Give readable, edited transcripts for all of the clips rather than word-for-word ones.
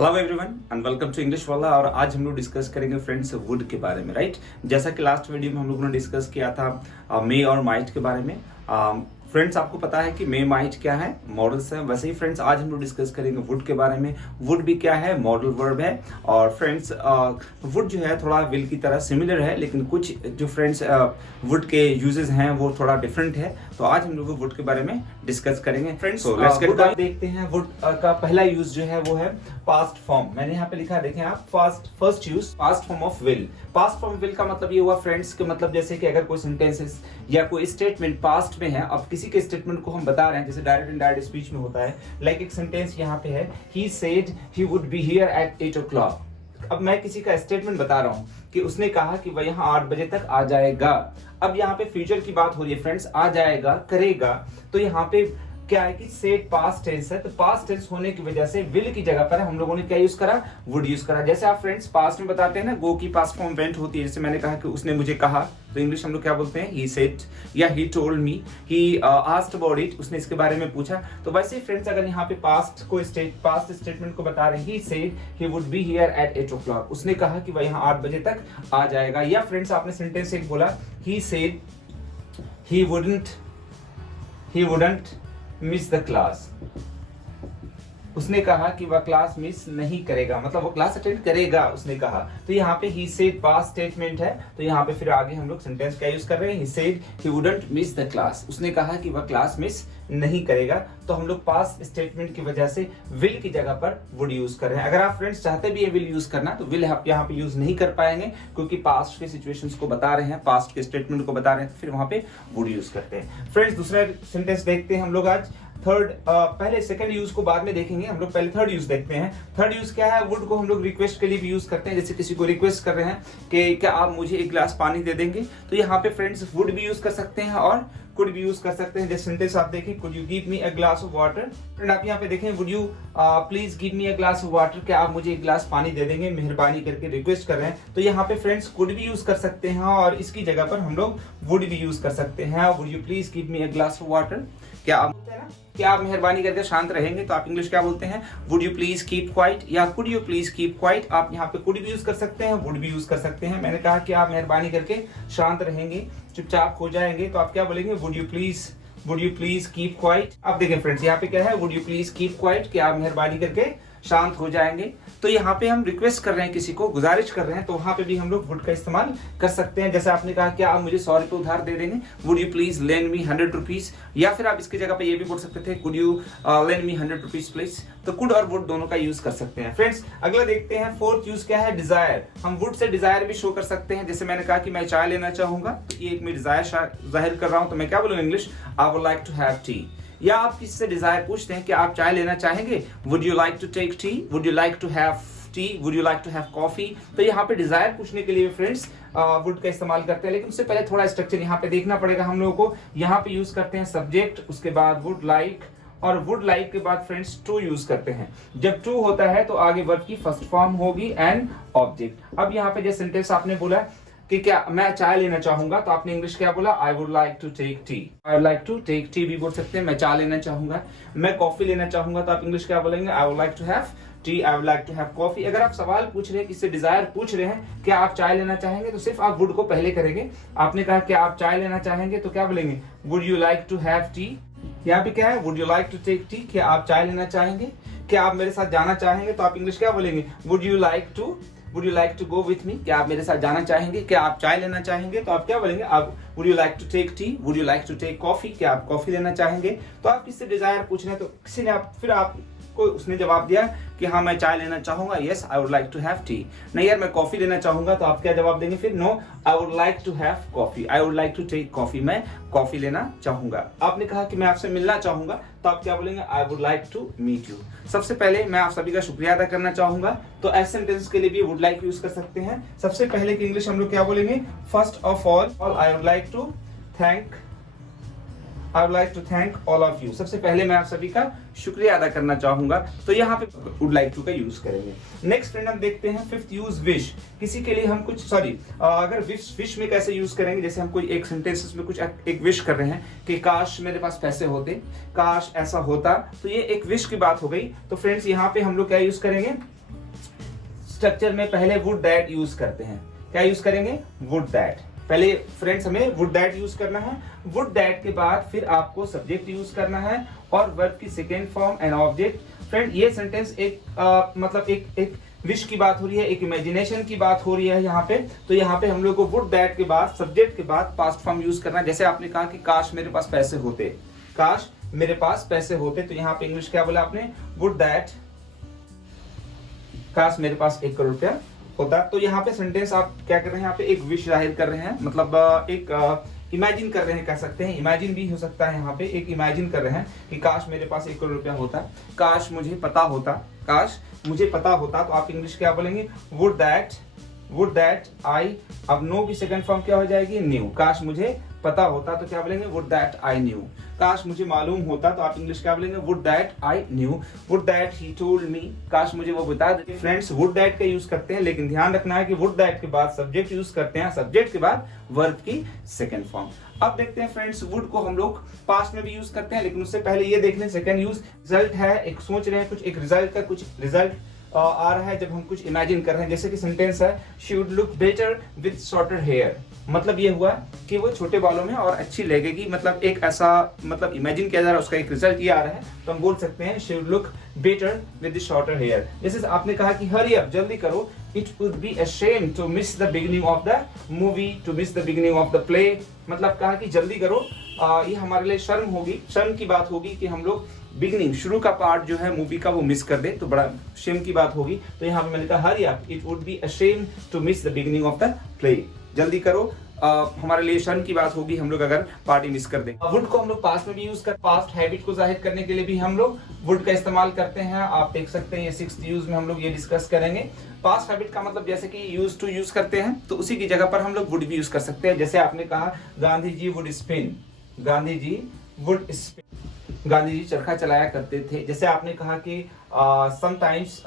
Hello everyone and welcome to English वाला। और आज हम लोग डिस्कस करेंगे फ्रेंड्स वुड के बारे में, राइट। जैसा कि लास्ट वीडियो में हम लोगों ने डिस्कस किया था मे और माइट के बारे में। फ्रेंड्स आपको पता है कि मे माइट क्या है, मॉडल्स हैं। वैसे ही फ्रेंड्स आज हम लोग डिस्कस करेंगे वुड के बारे में। वुड भी क्या है, मॉडल वर्ब है। और फ्रेंड्स वुड जो है थोड़ा विल की तरह सिमिलर है, लेकिन कुछ जो फ्रेंड्स वुड के यूजेस हैं वो थोड़ा डिफरेंट है। तो आज हम लोग वुड के बारे में डिस्कस करेंगे फ्रेंड्स। वुड आप देखते हैं, वुड का पहला यूज जो है वो है पास्ट फॉर्म। मैंने यहाँ पे लिखा है, देखें आप, first use past form of will. Past form will का मतलब ये हुआ फ्रेंड्स के मतलब जैसे कि अगर कोई सेंटेंसेस या कोई स्टेटमेंट पास्ट में है, अब किसी के स्टेटमेंट को हम बता रहे हैं, जैसे डायरेक्ट इनडायरेक्ट स्पीच में होता है। लाइक एक सेंटेंस यहाँ पे है, he said he would be here eight 8 o'clock। अब मैं किसी का स्टेटमेंट बता रहा हूं कि उसने कहा कि वह यहाँ 8 बजे तक आ जाएगा। अब यहाँ पे फ्यूचर की बात हो रही है फ्रेंड्स, आ जाएगा, करेगा। तो यहाँ पे क्या है कि सेड पास्ट टेंस है, तो पास्ट टेंस होने की वजह से विल की जगह पर हम लोगों ने क्या यूज करा, वुड यूज करा। जैसे आप फ्रेंड्स पास्ट में बताते हैं ना, गो की पास्ट फॉर्म वेंट होती है। जैसे मैंने कहा कि उसने मुझे कहा, तो इंग्लिश हम लोग क्या बोलते हैं, ही सेड या he told me, he asked about it, उसने इसके बारे में पूछा। तो वैसे ही फ्रेंड्स अगर यहाँ पे पास्ट स्टेटमेंट को बता रहे हैं, he said he would be here eight 8 o'clock, उसने कहा कि वह यहाँ 8 बजे तक आ जाएगा। या फ्रेंड्स आपने सेंटेंस एक बोला, he said he wouldn't miss the class, उसने कहा कि वह क्लास मिस नहीं करेगा, मतलब वो क्लास अटेंड करेगा उसने कहा। तो यहाँ पे ही सेड पास्ट स्टेटमेंट है, तो यहाँ पे फिर आगे हम लोग सेंटेंस क्या यूज कर रहे हैं, he said he wouldn't miss the class, उसने कहा कि वह क्लास मिस नहीं करेगा। तो हम लोग पास्ट स्टेटमेंट की वजह से विल की जगह पर वुड यूज कर रहे हैं। अगर आप फ्रेंड्स चाहते भी है विल यूज करना, तो विल आप यहाँ पे यूज नहीं कर पाएंगे, क्योंकि पास्ट के सिचुएशंस को बता रहे हैं, पास्ट के स्टेटमेंट को बता रहे हैं, फिर वहां पे वुड यूज करते हैं। फ्रेंड्स दूसरा सेंटेंस देखते हैं हम लोग आज। पहले सेकंड यूज को बाद में देखेंगे, हम लोग पहले थर्ड यूज देखते हैं। थर्ड यूज क्या है, वुड को हम लोग रिक्वेस्ट के लिए भी यूज करते हैं। जैसे किसी को रिक्वेस्ट कर रहे हैं कि क्या आप मुझे एक गिलास पानी दे देंगे, तो यहाँ पे फ्रेंड्स वुड भी यूज कर सकते हैं और कुड भी यूज कर सकते हैं। जैसे सेंटेंस आप देखें, could you give me a glass of water. Friend आप यहाँ पे देखें, would you please give me a glass of water, क्या आप मुझे एक गिलास पानी दे देंगे, मेहरबानी करके रिक्वेस्ट कर रहे हैं। तो यहाँ पे फ्रेंड्स कुड भी यूज कर सकते हैं और इसकी जगह पर हम लोग वुड भी यूज कर सकते हैं। Would you please give me a glass of water, क्या आप मेहरबानी करके शांत रहेंगे, तो आप इंग्लिश क्या बोलते हैं, would you please keep quiet या could you please keep quiet. आप यहाँ पे कुड भी यूज कर सकते हैं, वुड भी यूज कर सकते हैं। मैंने कहा कि आप मेहरबानी करके शांत रहेंगे, चुपचाप हो जाएंगे, तो आप क्या बोलेंगे, would you please keep quite. अब देखें फ्रेंड्स यहाँ पे क्या है, would you please keep quite, कि आप मेहरबानी करके शांत हो जाएंगे। तो यहाँ पे हम रिक्वेस्ट कर रहे हैं, किसी को गुजारिश कर रहे हैं, तो वहां पे भी हम लोग वुड का इस्तेमाल कर सकते हैं। जैसे आपने कहा कि आप मुझे 100 रुपए उधार दे देंगे, would you please lend me 100 rupees. या फिर आप इसकी जगह पे ये भी बोल सकते थे, could you lend me 100 rupees please. तो कुड और वुड दोनों का यूज कर सकते हैं। फ्रेंड्स अगला देखते हैं, फोर्थ यूज क्या है, डिजायर। हम वुड से डिजायर भी शो कर सकते हैं। जैसे मैंने कहा कि मैं चाय लेना चाहूंगा, तो ये एक मैं डिजायर जाहिर कर रहा हूं, तो मैं क्या बोलूंगा English, I would like to have tea. या आप किसी से डिजायर पूछते हैं कि आप चाय लेना चाहेंगे, would you like to take tea, would you like to have tea, would you like to have coffee. तो यहाँ पे डिजायर पूछने के लिए फ्रेंड्स वुड का इस्तेमाल करते हैं। लेकिन उससे पहले थोड़ा स्ट्रक्चर यहाँ पे देखना पड़ेगा हम लोगों को। यहाँ पे यूज करते हैं सब्जेक्ट, उसके बाद वुड लाइक, और वुड लाइक के बाद फ्रेंड्स टू यूज करते हैं। जब टू होता है तो आगे वर्ब की फर्स्ट फॉर्म होगी एंड ऑब्जेक्ट। अब यहाँ पे जो सेंटेंस आपने बोला कि क्या मैं चाय लेना चाहूंगा, तो आपने इंग्लिश क्या बोला, I would like to take tea. I would like to take tea भी बोल सकते हैं, मैं चाय लेना चाहूंगा। मैं कॉफी लेना चाहूंगा, तो आप इंग्लिश क्या बोलेंगे, I would like to have tea, I would like to have coffee. अगर आप सवाल पूछ रहे हैं, किससे डिजायर पूछ रहे हैं, क्या आप चाय लेना चाहेंगे, तो सिर्फ आप वुड को पहले करेंगे। आपने कहा कि आप चाय लेना चाहेंगे, तो क्या बोलेंगे, would you like to have tea. यहाँ पे क्या है, would you like to take tea, क्या आप चाय लेना चाहेंगे। क्या आप मेरे साथ जाना चाहेंगे, तो आप इंग्लिश क्या बोलेंगे, would you like to go with me, क्या आप मेरे साथ जाना चाहेंगे। क्या आप चाय लेना चाहेंगे, तो आप क्या बोलेंगे, आप would you like to take tea, would you like to take coffee, क्या आप कॉफी लेना चाहेंगे। तो आप किससे डिजायर पूछ रहे हैं, तो किसी ने आपको उसने जवाब दिया कि हाँ मैं चाय लेना चाहूंगा, yes I would like to have tea. नहीं यार मैं कॉफी लेना चाहूंगा, तो आप क्या जवाब देंगे फिर, no I would like to have coffee, I would like to take coffee, मैं कॉफी लेना चाहूंगा। आपने कहा कि मैं आपसे मिलना चाहूंगा, तो आप क्या बोलेंगे, I would like to meet you. सबसे पहले मैं आप सभी का शुक्रिया अदा करना चाहूंगा, तो ऐसे सेंटेंस के लिए भी वुड लाइक यूज कर सकते हैं। सबसे पहले की इंग्लिश हम लोग क्या बोलेंगे, first of all I would like to thank all of you. सबसे पहले मैं आप सभी का शुक्रिया अदा करना चाहूंगा, तो यहाँ पे वुड लाइक टू का यूज करेंगे। नेक्स्ट फ्रेंड हम देखते हैं, फिफ्थ यूज विश। किसी के लिए हम कुछ अगर विश में कैसे यूज करेंगे, जैसे हम कोई एक सेंटेंस में कुछ एक विश कर रहे हैं कि काश मेरे पास पैसे होते, काश ऐसा होता, तो ये एक विश की बात हो गई। तो फ्रेंड्स यहाँ पे हम लोग क्या यूज करेंगे, स्ट्रक्चर में पहले वुड दैट यूज करते हैं। क्या यूज करेंगे? Would that. पहले फ्रेंड्स हमें वुड दैट यूज करना है। वुड दैट के बाद फिर आपको सब्जेक्ट यूज करना है और वर्ब की second form and object. Friend ये सेंटेंस एक मतलब एक विश की बात हो रही है, एक इमेजिनेशन की बात हो रही है यहाँ पे। तो यहाँ पे हम लोग को वुड दैट के बाद सब्जेक्ट के बाद पास्ट फॉर्म यूज करना है। जैसे आपने कहा कि काश मेरे पास पैसे होते, काश मेरे पास पैसे होते, तो यहाँ पे इंग्लिश क्या बोला आपने? वुड दैट, काश मेरे पास 1 करोड़ रुपया होता। तो यहाँ पे सेंटेंस आप क्या कर रहे हैं? यहाँ पे एक विश जाहिर कर रहे हैं, मतलब एक इमेजिन कर रहे हैं, कह सकते हैं। इमेजिन भी हो सकता है, यहाँ पे एक इमेजिन कर रहे हैं कि काश मेरे पास 1 करोड़ रुपया होता, काश मुझे पता होता, काश मुझे पता होता। तो आप इंग्लिश क्या बोलेंगे? Would that I. अब नो की सेकंड फॉर्म क्या हो जाएगी? न्यू। काश मुझे पता होता तो क्या बोलेंगे? Would that I knew. काश मुझे मालूम होता तो आप इंग्लिश क्या बोलेंगे? Would that I knew. Would that he told me, काश मुझे वो बता दे। फ्रेंड्स वुड दैट का यूज करते हैं, लेकिन ध्यान रखना है कि वुड दैट के बाद सब्जेक्ट यूज करते हैं, सब्जेक्ट के बाद वर्ब की सेकंड फॉर्म। अब देखते हैं फ्रेंड्स, वुड को हम लोग पास्ट में भी यूज करते हैं, लेकिन उससे पहले ये देख लें सेकंड यूज। रिजल्ट है, एक सोच रहे हैं कुछ, एक रिजल्ट का कुछ रिजल्ट आ रहा है जब हम कुछ इमेजिन कर रहे हैं। जैसे कि सेंटेंस है she would look better with shorter hair. मतलब ये हुआ कि वो छोटे बालों में और अच्छी लगेगी, मतलब एक ऐसा मतलब इमेजिन किया जा रहा है, उसका एक रिजल्ट ये आ रहा है। तो हम बोल सकते हैं she would look better with the shorter hair. जैसे आपने कहा कि हरी अप, जल्दी करो, it would be a shame to miss the beginning of the movie, to miss the beginning of the play. मतलब कहा कि जल्दी करो, ये हमारे लिए शर्म होगी, शर्म की बात होगी कि हम लोग बिगिनिंग, शुरू का पार्ट जो है मूवी का वो मिस कर दे, तो बड़ा शेम की बात होगी। तो यहाँ पे मैंने कहा hurry up, it would be a shame to miss the beginning of the play. जल्दी करो, हमारे लिए शर्म की बात होगी हम लोग अगर पार्टी मिस कर दें। वुड को हम लोग पास्ट में भी यूज कर, पास्ट हैबिट को जाहिर करने के लिए भी हम लोग वुड का इस्तेमाल करते हैं। आप देख सकते हैं ये 6th यूज में हम लोग ये डिस्कस करेंगे। पास्ट हैबिट का मतलब जैसे कि यूज टू यूज करते हैं, तो उसी की जगह पर हम लोग वुड भी यूज कर सकते हैं। जैसे आपने कहा Gandhi ji would spin, Gandhi ji would spin, Gandhi ji चरखा चलाया करते थे। जैसे आपने कहा कि sometimes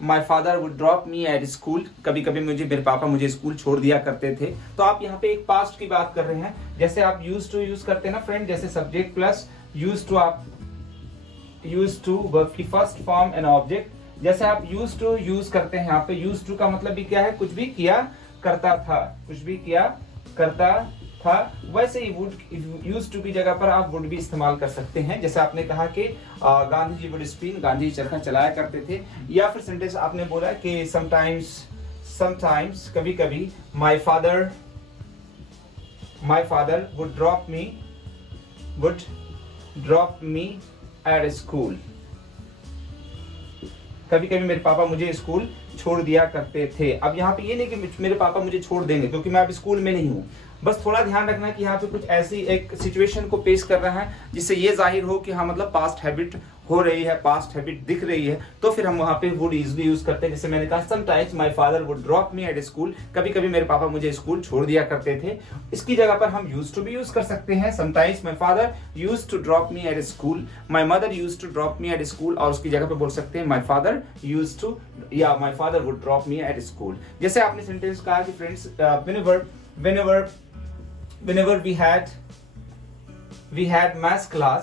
my father would drop me at school, कभी कभी मेरे पापा मुझे स्कूल छोड़ दिया करते थे। तो आप यहाँ पे एक पास्ट की बात कर रहे हैं। जैसे आप यूज टू यूज करते हैं ना फ्रेंड, जैसे सब्जेक्ट प्लस यूज टू, आप यूज टू वर्ब की फर्स्ट फॉर्म एंड ऑब्जेक्ट। जैसे आप यूज टू यूज करते हैं, यहाँ पे यूज टू का मतलब भी क्या है? कुछ भी किया करता था, कुछ भी किया करता था। वैसे ही वुड यूज टू की जगह पर आप वुड भी इस्तेमाल कर सकते हैं। जैसे आपने कहा कि गांधी जी वुड स्पिन, गांधी जी चरखा चलाया करते थे। या फिर सेंटेंस आपने बोला कि समटाइम्स कभी कभी my father would drop me at school, कभी कभी मेरे पापा मुझे स्कूल छोड़ दिया करते थे। अब यहाँ पे ये नहीं कि मेरे पापा मुझे छोड़ देंगे, क्योंकि मैं अब स्कूल में नहीं हूँ। बस थोड़ा ध्यान रखना है कि यहाँ पे कुछ ऐसी एक सिचुएशन को पेश कर रहा है जिससे ये जाहिर हो कि हाँ मतलब पास्ट हैबिट हो रही है, पास्ट हैबिट दिख रही है, तो फिर हम वहाँ पे वुड इजली यूज करते हैं। जैसे मैंने कहा sometimes my father would drop me at school, कभी कभी मेरे पापा मुझे स्कूल छोड़ दिया करते थे। इसकी जगह पर हम यूज टू भी यूज कर सकते हैं। Sometimes my father use to drop me at school, my mother use to drop me at school, और उसकी जगह पे बोल सकते हैं माय फादर यूज टू, या my father would drop me at school. जैसे आपने सेंटेंस कहा कि friends whenever we had maths class,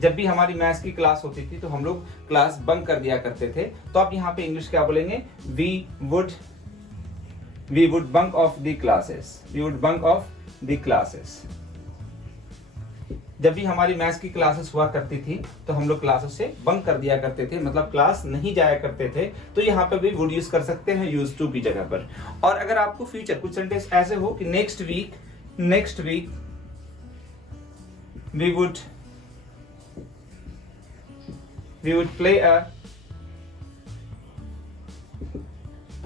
जब भी हमारी मैथ्स की क्लास होती थी तो हम लोग क्लास बंक कर दिया करते थे। तो आप यहाँ पे इंग्लिश क्या बोलेंगे? we would bunk off the classes। जब भी हमारी मैथ्स की क्लासेस हुआ करती थी तो हम लोग क्लासेस से बंक कर दिया करते थे, मतलब क्लास नहीं जाया करते थे। तो यहाँ पे भी वुड यूज कर सकते हैं यूज टू की जगह पर। और अगर आपको फ्यूचर कुछ सेंटेंस ऐसे हो कि next week we would play a,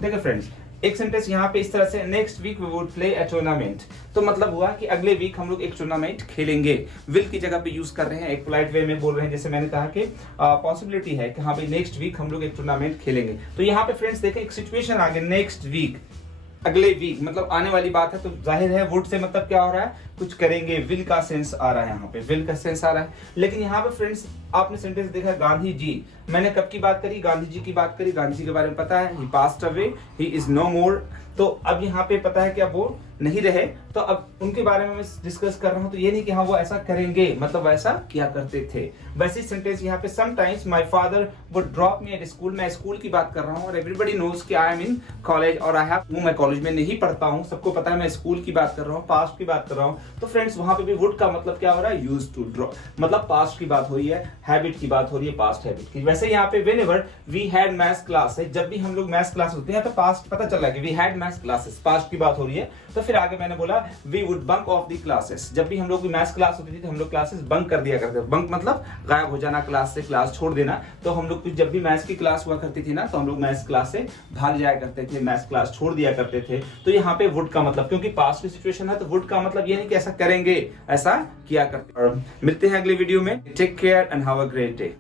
देखिए फ्रेंड्स एक सेंटेंस यहाँ पे इस तरह से next week we would play a tournament, तो मतलब हुआ कि अगले वीक हम लोग एक टूर्नामेंट खेलेंगे। विल की जगह पे यूज कर रहे हैं, एक पोलाइट वे में बोल रहे हैं। जैसे मैंने कहा कि पॉसिबिलिटी है कि हाँ भाई नेक्स्ट वीक हम लोग एक टूर्नामेंट खेलेंगे। तो यहाँ पे फ्रेंड्स देखें एक सिचुएशन आ गया, नेक्स्ट वीक, अगले वीक, मतलब आने वाली बात है। तो जाहिर है वुड से मतलब क्या हो रहा है? कुछ करेंगे, विल का सेंस आ रहा है, यहाँ पे विल का सेंस आ रहा है। लेकिन यहाँ पे फ्रेंड्स आपने सेंटेंस देखा गांधी जी, मैंने कब की बात करी, गांधी जी की बात करी, गांधी जी के बारे में पता है, he passed away, he is no more. तो अब यहाँ पे पता है कि अब वो नहीं रहे, तो अब उनके बारे में मैं डिस्कस कर रहा हूं, तो ये नहीं कि हाँ वो ऐसा करेंगे, मतलब वैसा किया करते थे। वैसे सेंटेंस यहाँ पे sometimes my father would drop me at school, मैं स्कूल की बात कर रहा हूँ, और एवरीबडी नोज कि आई एम इन कॉलेज, और आई हैव, मैं कॉलेज में नहीं पढ़ता हूँ, सबको पता है मैं स्कूल की बात कर रहा हूँ, पास्ट की बात कर रहा हूँ। तो फ्रेंड्स वहां पे भी वुड का मतलब क्या हो रहा है, यूज टू ड्रॉप, मतलब पास्ट की बात हो रही है, हैबिट की बात हो रही है, पास्ट हैबिट की। वैसे यहाँ पे whenever we had maths class है, जब भी हम लोग मैथ्स क्लास होते हैं तो पास्ट पता चल रहा है कि we had maths classes, past की बात हो रही है। तो फिर आगे मैंने बोला we would bunk off the classes, जब भी हम लोग की मैथ्स क्लास होती थी तो हम लोग क्लासेस बंक कर दिया करते थे। बंक मतलब गायब हो जाना क्लास से, क्लास छोड़ देना। तो हम लोग जब भी मैथ्स की क्लास हुआ करती थी ना, तो हम लोग मैथ्स क्लास से भाग जाया करते थे, मैथ्स क्लास छोड़ दिया करते थे। तो यहाँ पे वुड का मतलब, क्योंकि पास्ट की सिचुएशन है, तो वुड का मतलब ये नहीं कि ऐसा करेंगे, ऐसा किया करते। और मिलते हैं अगले वीडियो में। Take care and have a great day.